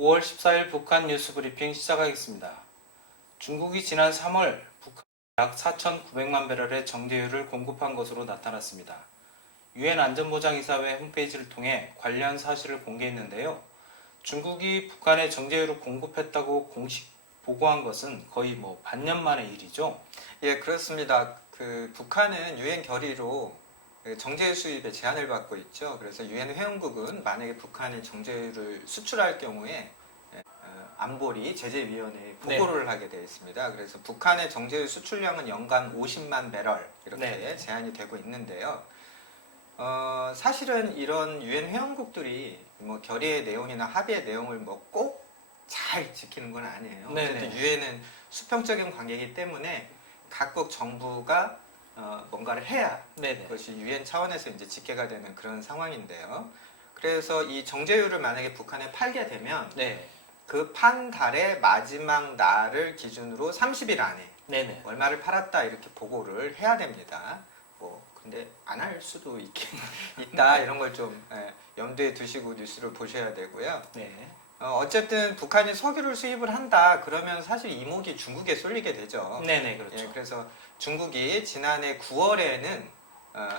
5월 14일 북한 뉴스 브리핑 시작하겠습니다. 중국이 지난 3월 북한 약 4,900만 배럴의 정제유를 공급한 것으로 나타났습니다. 유엔 안전보장이사회 홈페이지를 통해 관련 사실을 공개했는데요. 중국이 북한에 정제유를 공급했다고 공식 보고한 것은 거의 반년 만의 일이죠. 예, 그렇습니다. 북한은 유엔 결의로 정제유 수입에 제한을 받고 있죠. 그래서 유엔 회원국은 만약에 북한이 정제유를 수출할 경우에 안보리 제재위원회에 보고를 하게 되어 있습니다. 그래서 북한의 정제유 수출량은 연간 50만 배럴 이렇게 제한이 되고 있는데요. 사실은 이런 유엔 회원국들이 결의의 내용이나 합의의 내용을 꼭 잘 지키는 건 아니에요. 어쨌든 유엔은 수평적인 관계이기 때문에 각국 정부가 뭔가를 해야 그것이 유엔 차원에서 이제 집계가 되는 그런 상황인데요. 그래서 이 정제유를 만약에 북한에 팔게 되면 그 판 달의 마지막 날을 기준으로 30일 안에 얼마를 팔았다 이렇게 보고를 해야 됩니다. 근데 안 할 수도 있다 이런 걸 좀 염두에 두시고 뉴스를 보셔야 되고요. 어쨌든 북한이 석유를 수입을 한다 그러면 사실 이목이 중국에 쏠리게 되죠. 그렇죠. 그래서 중국이 지난해 9월에는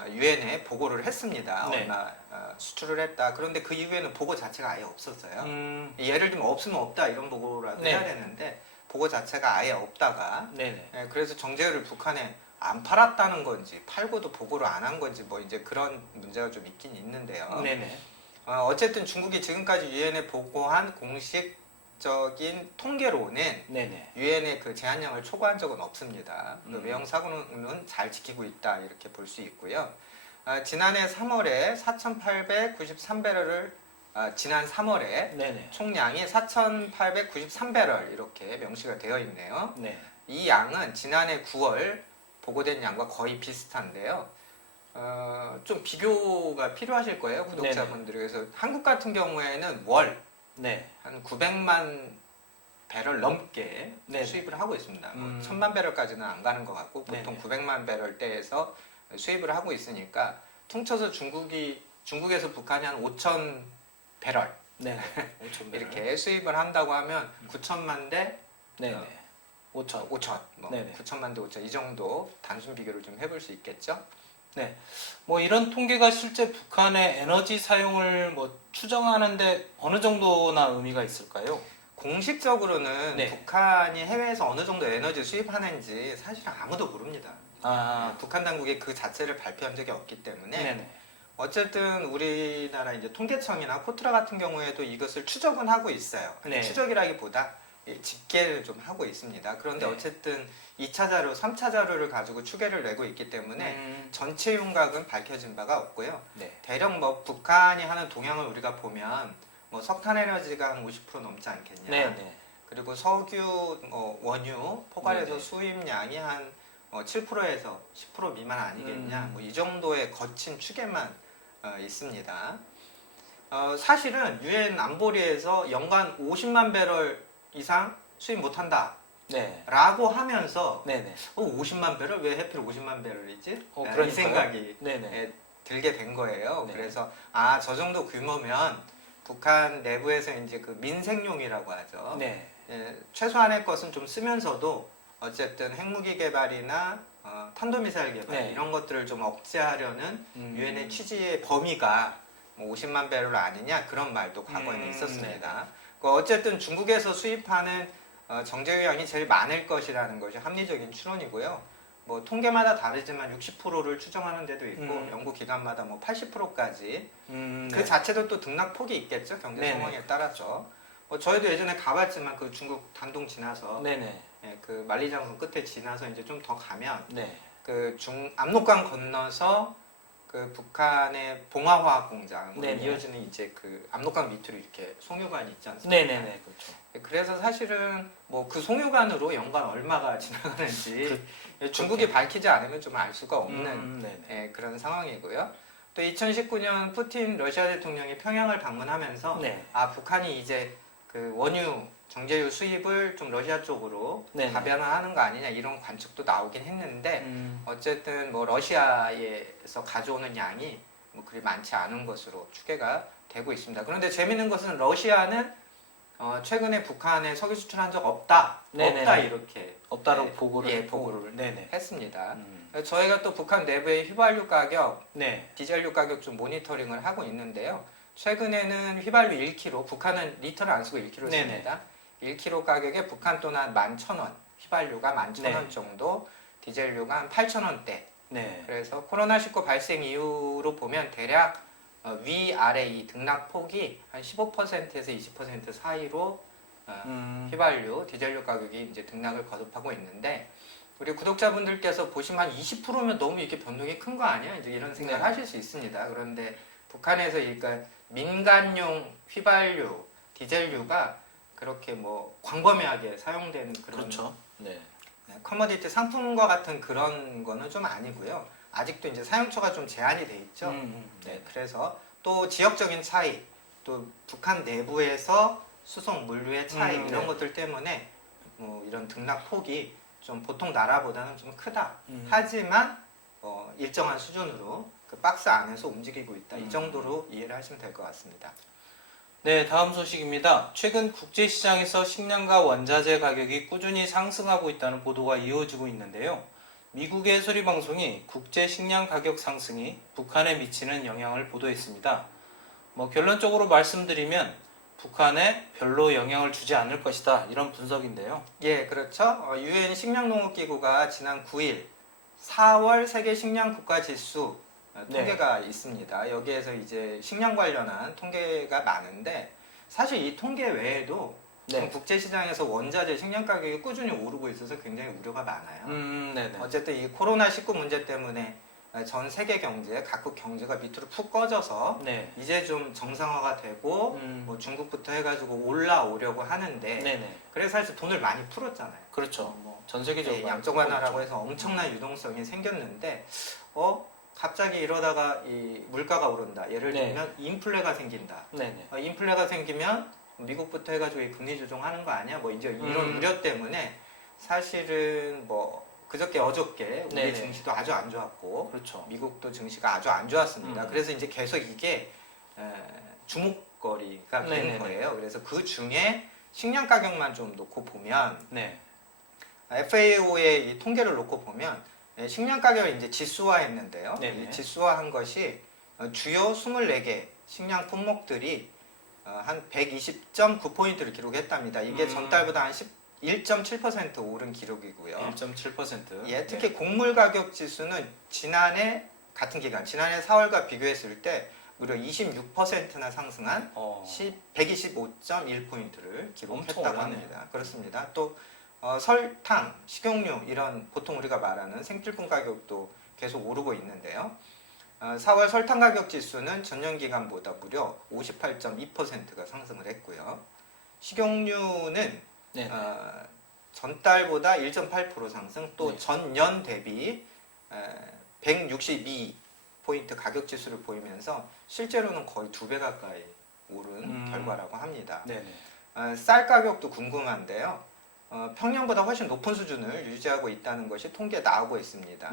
유엔에 보고를 했습니다. 얼마 수출을 했다. 그런데 그 이후에는 보고 자체가 아예 없었어요. 예를 들면 없으면 없다 이런 보고라도 해야 되는데 보고 자체가 아예 없다가 그래서 정제유를 북한에 안 팔았다는 건지 팔고도 보고를 안 한 건지 이제 그런 문제가 좀 있긴 있는데요. 어쨌든 중국이 지금까지 유엔에 보고한 공식적인 통계로는 유엔의 그 제한량을 초과한 적은 없습니다. 외형 사고는 잘 지키고 있다 이렇게 볼 수 있고요. 지난해 3월에 4,893배럴을 지난 3월에 총량이 4,893배럴 이렇게 명시가 되어 있네요. 이 양은 지난해 9월 보고된 양과 거의 비슷한데요. 좀 비교가 필요하실 거예요, 구독자분들이. 그래서 한국 같은 경우에는 월 한 900만 배럴 넘게 수입을 하고 있습니다. 1000만 배럴까지는 안 가는 것 같고 보통 900만 배럴대에서 수입을 하고 있으니까 퉁쳐서 중국에서 북한이 한 5천 배럴 5천 배럴. 이렇게 수입을 한다고 하면 9천만 대 5천. 9천만 대 5천 이 정도 단순 비교를 좀 해볼 수 있겠죠. 이런 통계가 실제 북한의 에너지 사용을 추정하는데 어느 정도나 의미가 있을까요? 공식적으로는 북한이 해외에서 어느 정도 에너지 수입하는지 사실 아무도 모릅니다. 북한 당국이 그 자체를 발표한 적이 없기 때문에 어쨌든 우리나라 이제 통계청이나 코트라 같은 경우에도 이것을 추적은 하고 있어요. 추적이라기보다 집계를 좀 하고 있습니다. 그런데 어쨌든 2차 자료, 3차 자료를 가지고 추계를 내고 있기 때문에 전체 윤곽은 밝혀진 바가 없고요. 대략 북한이 하는 동향을 우리가 보면 석탄 에너지가 한 50% 넘지 않겠냐. 그리고 석유, 원유, 포괄해서 수입량이 한 7%에서 10% 미만 아니겠냐. 이 정도의 거친 추계만 있습니다. 사실은 유엔 안보리에서 연간 50만 배럴 이상 수입 못한다 라고 하면서 50만 배럴? 왜 하필 50만 배럴이지? 이 생각이 들게 된 거예요. 그래서 저 정도 규모면 북한 내부에서 이제 그 민생용이라고 하죠. 최소한의 것은 좀 쓰면서도 어쨌든 핵무기 개발이나 탄도미사일 개발 이런 것들을 좀 억제하려는 유엔의 취지의 범위가 50만 배럴 아니냐 그런 말도 과거에는 있었습니다. 어쨌든 중국에서 수입하는 정제유량이 제일 많을 것이라는 것이 합리적인 추론이고요. 통계마다 다르지만 60%를 추정하는 데도 있고 연구기관마다 80%까지 그 자체도 또 등락폭이 있겠죠. 경제 상황에 따라서. 저희도 예전에 가봤지만 그 중국 단동 지나서 그 만리장성 끝에 지나서 이제 좀 더 가면 그 압록강 건너서 그 북한의 봉화화학 공장으로 이어지는 이제 그 압록강 밑으로 이렇게 송유관이 있지 않습니까? 그렇죠. 그래서 사실은 그 송유관으로 연간 얼마가 지나가는지 중국이 밝히지 않으면 좀 알 수가 없는 그런 상황이고요. 또 2019년 푸틴 러시아 대통령이 평양을 방문하면서 북한이 이제 그 원유 정제유 수입을 좀 러시아 쪽으로 다변화하는 거 아니냐 이런 관측도 나오긴 했는데 어쨌든 러시아에서 가져오는 양이 그리 많지 않은 것으로 추계가 되고 있습니다. 그런데 재밌는 것은 러시아는 최근에 북한에 석유 수출한 적 없다. 네네네. 없다 이렇게 없다라고 보고를 보고를 네네. 했습니다. 저희가 또 북한 내부의 휘발유 가격, 네. 디젤유 가격 좀 모니터링을 하고 있는데요. 최근에는 휘발유 1kg, 북한은 리터를 안 쓰고 1kg 씁니다. 1kg 가격에 북한 돈은 한 11,000원, 휘발유가 11,000원 정도, 디젤유가 한 8,000원대. 네. 그래서 코로나19 발생 이후로 보면 대략 위아래 이 등락폭이 한 15%에서 20% 사이로 휘발유, 디젤유 가격이 이제 등락을 거듭하고 있는데, 우리 구독자분들께서 보시면 한 20%면 너무 이렇게 변동이 큰 거 아니야? 이제 이런 생각을 네. 하실 수 있습니다. 그런데 북한에서 그러니까 민간용 휘발유, 디젤유가 그렇게 뭐 광범위하게 사용되는 그런 그렇죠. 네. 커머디티 상품과 같은 그런 거는 좀 아니고요. 아직도 이제 사용처가 좀 제한이 돼 있죠. 네, 그래서 또 지역적인 차이, 또 북한 내부에서 수송 물류의 차이 이런 것들 때문에 뭐 이런 등락폭이 좀 보통 나라보다는 좀 크다. 하지만 일정한 수준으로 그 박스 안에서 움직이고 있다. 이 정도로 이해를 하시면 될 것 같습니다. 네, 다음 소식입니다. 최근 국제시장에서 식량과 원자재 가격이 꾸준히 상승하고 있다는 보도가 이어지고 있는데요. 미국의 소리방송이 국제 식량 가격 상승이 북한에 미치는 영향을 보도했습니다. 결론적으로 말씀드리면 북한에 별로 영향을 주지 않을 것이다, 이런 분석인데요. 예, 그렇죠. 유엔 식량농업기구가 지난 9일 4월 세계 식량 국가 지수 통계가 있습니다. 여기에서 이제 식량 관련한 통계가 많은데, 사실 이 통계 외에도 국제시장에서 원자재 식량 가격이 꾸준히 오르고 있어서 굉장히 우려가 많아요. 네네. 어쨌든 이 코로나19 문제 때문에 전 세계 경제, 각국 경제가 밑으로 푹 꺼져서 이제 좀 정상화가 되고 뭐 중국부터 해가지고 올라오려고 하는데, 그래서 사실 돈을 많이 풀었잖아요. 그렇죠. 전 세계적으로 양적 완화라고 해서 엄청난 유동성이 생겼는데 갑자기 이러다가 이 물가가 오른다. 예를 들면 인플레가 생긴다. 인플레가 생기면 미국부터 해가지고 이 금리 조정하는 거 아니야? 뭐 이제 이런 우려 때문에 사실은 뭐 그저께 어저께 우리 증시도 아주 안 좋았고, 그렇죠. 미국도 증시가 아주 안 좋았습니다. 그래서 이제 계속 이게 주목거리가 된 거예요. 그래서 그 중에 식량 가격만 좀 놓고 보면 FAO의 이 통계를 놓고 보면 식량 가격을 이제 지수화했는데요. 이 지수화한 것이 주요 24개 식량 품목들이 한 120.9포인트를 기록했답니다. 이게 전달보다 한 1.7% 오른 기록이고요. 1.7%. 예, 특히 곡물 가격 지수는 지난해 같은 기간, 지난해 4월과 비교했을 때 무려 26%나 상승한 125.1포인트를 기록했다고 합니다. 그렇습니다. 또 설탕, 식용유 이런 보통 우리가 말하는 생필품 가격도 계속 오르고 있는데요. 4월 설탕 가격 지수는 전년 기간보다 무려 58.2%가 상승을 했고요. 식용유는 전달보다 1.8% 상승, 또 전년 대비 162포인트 가격 지수를 보이면서 실제로는 거의 2배 가까이 오른 결과라고 합니다. 쌀 가격도 궁금한데요. 평년보다 훨씬 높은 수준을 유지하고 있다는 것이 통계에 나오고 있습니다.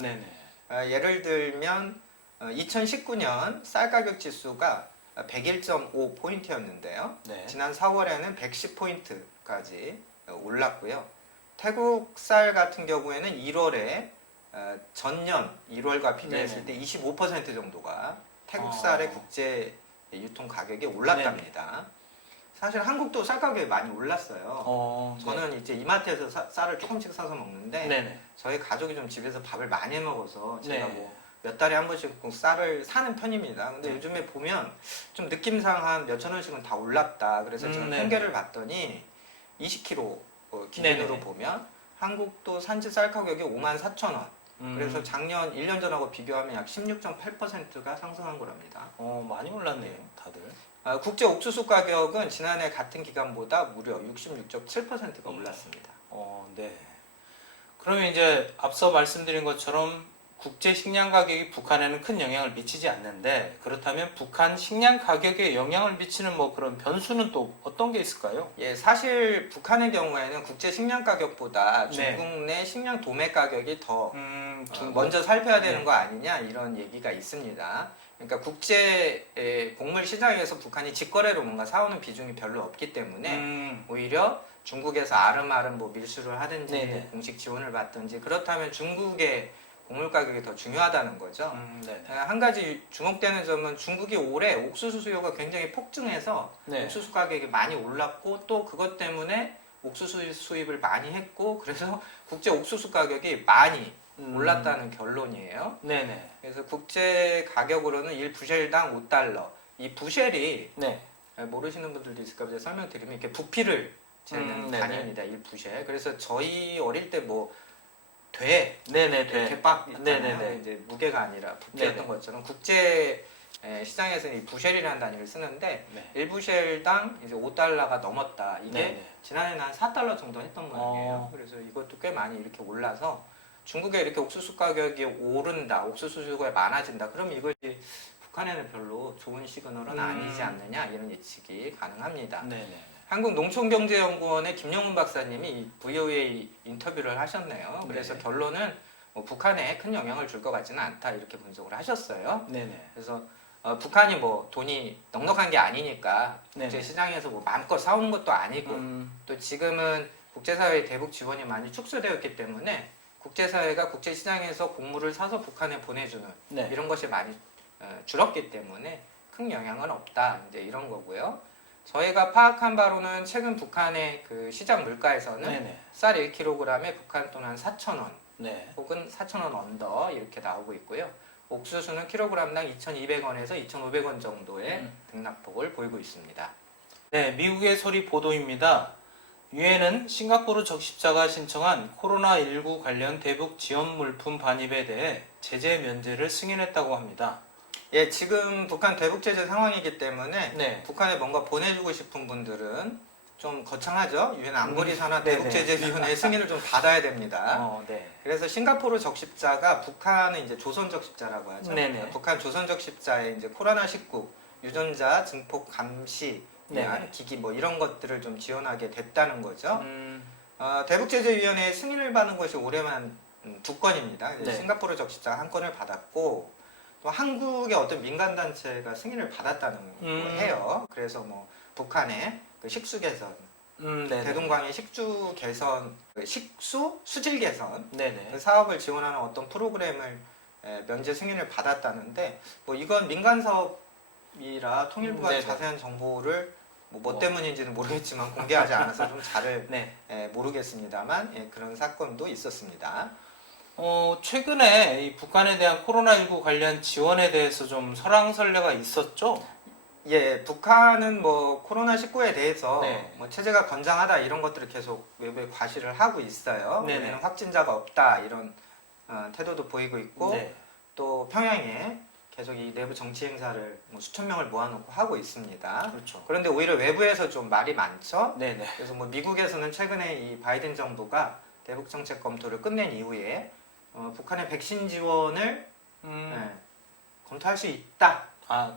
예를 들면 2019년 쌀 가격 지수가 101.5포인트였는데요. 지난 4월에는 110포인트까지 올랐고요. 태국 쌀 같은 경우에는 1월에 전년 1월과 비교했을 때 25% 정도가 태국 쌀의 국제 유통 가격이 올랐답니다. 사실 한국도 쌀 가격이 많이 올랐어요. 저는 이제 이마트에서 쌀을 조금씩 사서 먹는데 저희 가족이 좀 집에서 밥을 많이 해 먹어서 제가 뭐 몇 달에 한 번씩 꼭 쌀을 사는 편입니다. 근데 요즘에 보면 좀 느낌상 한 몇천 원씩은 다 올랐다. 그래서 제가 통계를 봤더니 20kg 기준으로 보면 한국도 산지 쌀 가격이 54,000원. 그래서 작년 1년 전하고 비교하면 약 16.8%가 상승한 거랍니다. 많이 올랐네요, 다들. 국제 옥수수 가격은 지난해 같은 기간보다 무려 66.7%가 올랐습니다. 그러면 이제 앞서 말씀드린 것처럼 국제 식량 가격이 북한에는 큰 영향을 미치지 않는데, 그렇다면 북한 식량 가격에 영향을 미치는 뭐 그런 변수는 또 어떤 게 있을까요? 예, 사실 북한의 경우에는 국제 식량 가격보다 중국 내 식량 도매 가격이 더 먼저 살펴야 되는 거 아니냐, 이런 얘기가 있습니다. 그러니까 국제 곡물 시장에서 북한이 직거래로 뭔가 사오는 비중이 별로 없기 때문에 오히려 중국에서 아름아름 뭐 밀수를 하든지 네네. 공식 지원을 받든지 그렇다면 중국의 곡물 가격이 더 중요하다는 거죠. 한 가지 주목되는 점은 중국이 올해 옥수수 수요가 굉장히 폭증해서 네. 옥수수 가격이 많이 올랐고 또 그것 때문에 옥수수 수입을 많이 했고 그래서 국제 옥수수 가격이 많이 올랐다는 결론이에요. 네네. 그래서 국제 가격으로는 1부셸당 5달러. 이 부셸이 네. 모르시는 분들도 있을까 봐 설명드리면 이렇게 부피를 재는 단위입니다. 1부셸. 그래서 저희 어릴 때 뭐 네네, 대박 네네네. 이제 무게가 아니라 부피였던 네네. 것처럼 국제 시장에서는 이 부셸이라는 단위를 쓰는데 네. 1부셸당 이제 5달러가 넘었다. 이게 네네. 지난해는 한 4달러 정도 했던 모양이에요. 그래서 이것도 꽤 많이 이렇게 올라서 중국에 이렇게 옥수수 가격이 오른다, 옥수수 수요가 많아진다. 그럼 이것이 북한에는 별로 좋은 시그널은 아니지 않느냐 이런 예측이 가능합니다. 네네. 한국농촌경제연구원의 김영훈 박사님이 이 VOA 인터뷰를 하셨네요. 그래서 네. 결론은 뭐 북한에 큰 영향을 줄 것 같지는 않다 이렇게 분석을 하셨어요. 네네. 그래서 북한이 뭐 돈이 넉넉한 게 아니니까 국제 네네. 시장에서 뭐 마음껏 사오는 것도 아니고 또 지금은 국제사회의 대북 지원이 많이 축소되었기 때문에 국제사회가 국제시장에서 곡물을 사서 북한에 보내주는 네. 이런 것이 많이 줄었기 때문에 큰 영향은 없다 이제 이런 거고요. 저희가 파악한 바로는 최근 북한의 그 시장 물가에서는 네네. 쌀 1kg에 북한 돈 한 4,000원 네. 혹은 4,000원 언더 이렇게 나오고 있고요. 옥수수는 kg당 2,200원에서 2,500원 정도의 등락폭을 보이고 있습니다. 네, 미국의 소리 보도입니다. 유엔은 싱가포르 적십자가 신청한 코로나19 관련 대북 지원 물품 반입에 대해 제재 면제를 승인했다고 합니다. 예, 지금 북한 대북 제재 상황이기 때문에 네. 북한에 뭔가 보내주고 싶은 분들은 좀 거창하죠. 유엔 안보리 산하 네네. 대북 제재 위원회의 승인을 좀 받아야 됩니다. 네. 그래서 싱가포르 적십자가 북한은 이제 조선 적십자라고 하죠. 네네. 북한 조선 적십자에 이제 코로나19 유전자 증폭 감시 네네. 기기 뭐 이런 것들을 좀 지원하게 됐다는 거죠. 대북 제재 위원회의 승인을 받는 것이 올해만 2건입니다. 네. 싱가포르 적십자 한 건을 받았고 또 한국의 어떤 민간 단체가 승인을 받았다는 해요. 그래서 뭐 북한의 그 식수 개선, 대동강의 식수 개선, 식수 수질 개선 네네. 그 사업을 지원하는 어떤 프로그램을 면제 승인을 받았다는데 뭐 이건 민간 사업이라 통일부가 네네. 자세한 정보를 뭐 때문인지는 모르겠지만 공개하지 않아서 좀 잘 네. 모르겠습니다만 그런 사건도 있었습니다. 최근에 이 북한에 대한 코로나19 관련 지원에 대해서 좀 설왕설래가 있었죠? 예, 북한은 뭐 코로나19에 대해서 네. 뭐 체제가 건장하다 이런 것들을 계속 외부에 과시를 하고 있어요. 네네. 우리는 확진자가 없다 이런 태도도 보이고 있고 네. 또 평양에 계속 이 내부 정치 행사를 뭐 수천 명을 모아놓고 하고 있습니다. 그렇죠. 그런데 오히려 외부에서 좀 말이 많죠. 네네. 그래서 뭐 미국에서는 최근에 이 바이든 정부가 대북 정책 검토를 끝낸 이후에 북한의 백신 지원을 검토할 수 있다.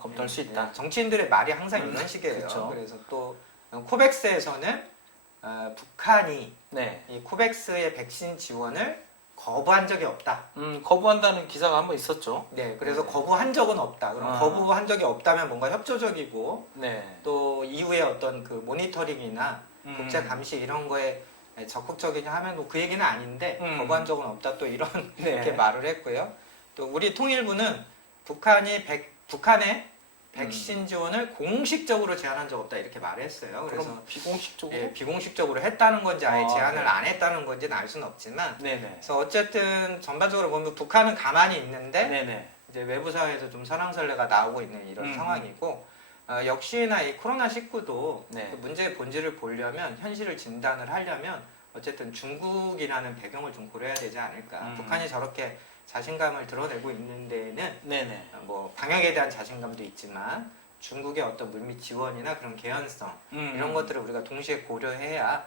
검토할 수 있다. 정치인들의 말이 항상 이런 식이에요. 그렇죠. 그래서 또 코백스에서는 북한이 네. 이 코백스의 백신 지원을 거부한 적이 없다. 거부한다는 기사가 한번 있었죠. 네, 그래서 네. 거부한 적은 없다. 그럼 거부한 적이 없다면 뭔가 협조적이고 네. 또 이후에 어떤 그 모니터링이나 국제 감시 이런 거에 적극적이냐 하면 뭐 그 얘기는 아닌데 거부한 적은 없다. 또 이런 네. 이렇게 말을 했고요. 또 우리 통일부는 북한의 백신 지원을 공식적으로 제한한 적 없다 이렇게 말을 했어요. 그래서 비공식적으로? 비공식적으로 했다는 건지 아예 제한을 안 했다는 건지는 알 수는 없지만 네네. 그래서 어쨌든 전반적으로 보면 북한은 가만히 있는데 네네. 이제 외부 사회에서 좀 설왕설래가 나오고 있는 이런 상황이고 역시나 이 코로나19도 네. 그 문제의 본질을 보려면 현실을 진단을 하려면 어쨌든 중국이라는 배경을 좀 고려해야 되지 않을까. 북한이 저렇게 자신감을 드러내고 있는 데에는 네네. 뭐 방역에 대한 자신감도 있지만 중국의 어떤 물밑 지원이나 그런 개연성 이런 것들을 우리가 동시에 고려해야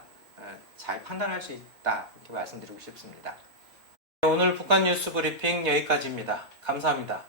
잘 판단할 수 있다 이렇게 말씀드리고 싶습니다. 오늘 북한 뉴스 브리핑 여기까지입니다. 감사합니다.